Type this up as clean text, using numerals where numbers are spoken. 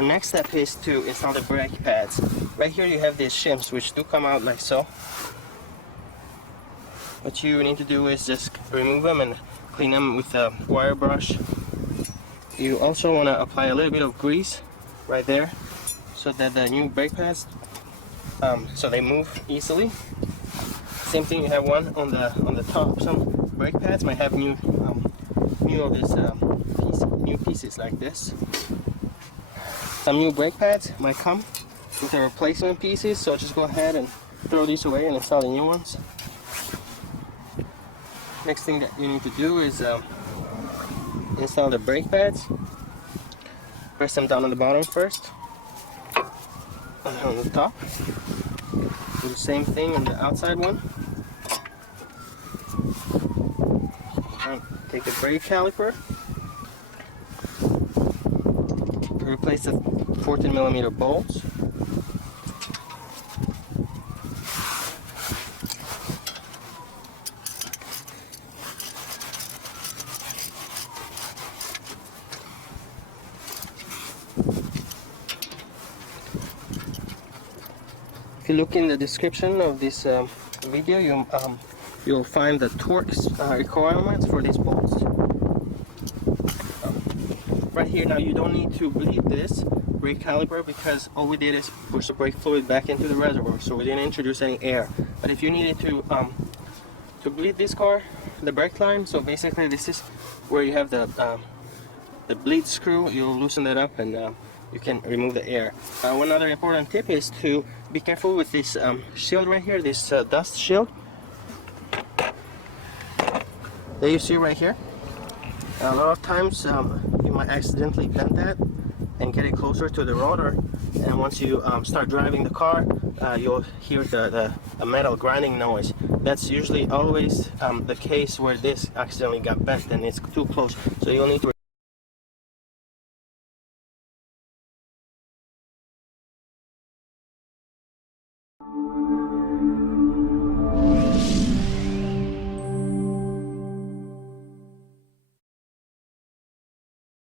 Our next step is to install the brake pads. Right here you have these shims which do come out like so. What you need to do is just remove them and clean them with a wire brush. You also want to apply a little bit of grease right there so that the new brake pads so they move easily. Same thing, you have one on the top. Some brake pads might have new pieces like this. Some new brake pads might come with the replacement pieces, so just go ahead and throw these away and install the new ones. Next thing that you need to do is install the brake pads. Press them down on the bottom first, and on the top. Do the same thing on the outside one. And take the brake caliper. Replace the 14mm bolts. If you look in the description of this video, you'll find the torque requirements for these bolts. Right here, now you don't need to bleed this brake caliper because all we did is push the brake fluid back into the reservoir, so we didn't introduce any air. But if you needed to bleed this car, the brake line, so basically this is where you have the bleed screw. You'll loosen that up and you can remove the air. One other important tip is to be careful with this shield right here, this dust shield that you see right here. A lot of times you might accidentally bend that and get it closer to the rotor, and once you start driving the car, you'll hear the metal grinding noise. That's usually always the case where this accidentally got bent and it's too close, so you'll need to